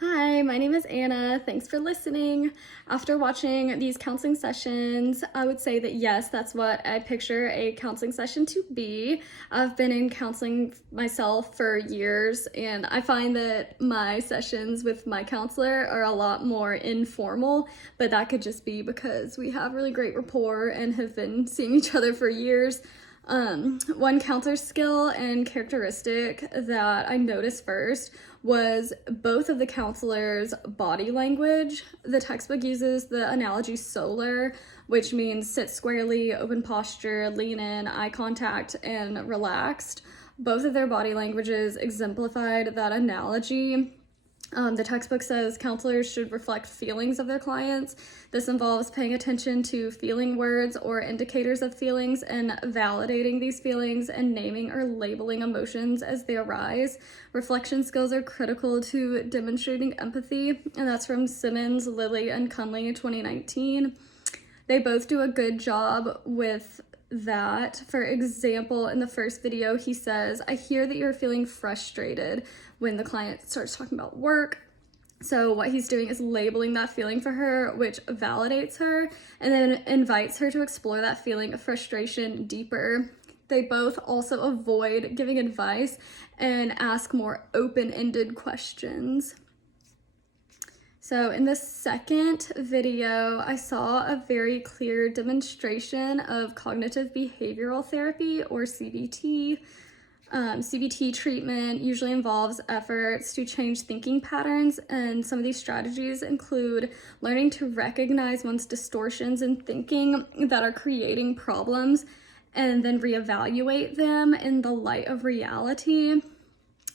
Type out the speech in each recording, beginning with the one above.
Hi, my name is Anna. Thanks for listening. After watching these counseling sessions, I would say that yes, that's what I picture a counseling session to be. I've been in counseling myself for years, and I find that my sessions with my counselor are a lot more informal, but that could just be because we have really great rapport and have been seeing each other for years. One counselor skill and characteristic that I noticed first was both of the counselors' body language. The textbook uses the analogy solar, which means sit squarely, open posture, lean in, eye contact, and relaxed. Both of their body languages exemplified that analogy. The textbook says counselors should reflect feelings of their clients. This involves paying attention to feeling words or indicators of feelings and validating these feelings and naming or labeling emotions as they arise. Reflection skills are critical to demonstrating empathy, and that's from Simmons, Lilly, and Cunley 2019. They both do a good job with that. For example, in the first video, he says, "I hear that you're feeling frustrated," when the client starts talking about work. So what he's doing is labeling that feeling for her, which validates her and then invites her to explore that feeling of frustration deeper. They both also avoid giving advice and ask more open-ended questions. So in the second video, I saw a very clear demonstration of cognitive behavioral therapy, or CBT. CBT treatment usually involves efforts to change thinking patterns, and some of these strategies include learning to recognize one's distortions in thinking that are creating problems and then reevaluate them in the light of reality,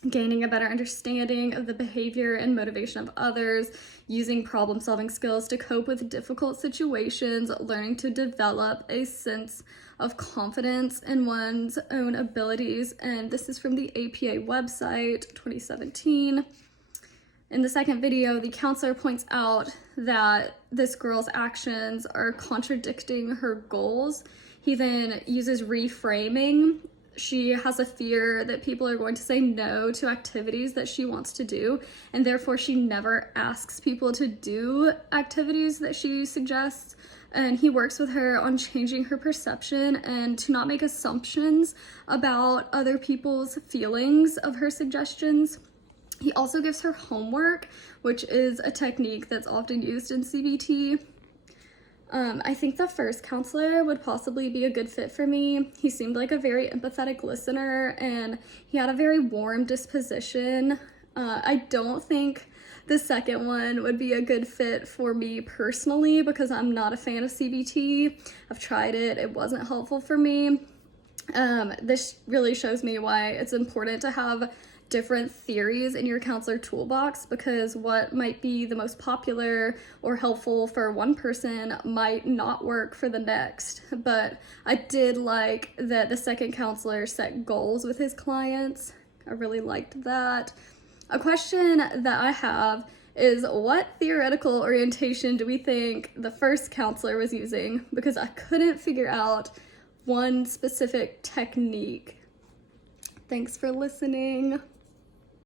gaining a better understanding of the behavior and motivation of others, using problem-solving skills to cope with difficult situations, learning to develop a sense of confidence in one's own abilities. And this is from the APA website, 2017. In the second video, the counselor points out that this girl's actions are contradicting her goals. He then uses reframing. She has a fear that people are going to say no to activities that she wants to do, and therefore she never asks people to do activities that she suggests. And he works with her on changing her perception and to not make assumptions about other people's feelings of her suggestions. He also gives her homework, which is a technique that's often used in CBT. I think the first counselor would possibly be a good fit for me. He seemed like a very empathetic listener and he had a very warm disposition. I don't think the second one would be a good fit for me personally because I'm not a fan of CBT. I've tried it, it wasn't helpful for me. This really shows me why it's important to have different theories in your counselor toolbox, because what might be the most popular or helpful for one person might not work for the next. But I did like that the second counselor set goals with his clients. I really liked that. A question that I have is, what theoretical orientation do we think the first counselor was using? Because I couldn't figure out one specific technique. Thanks for listening.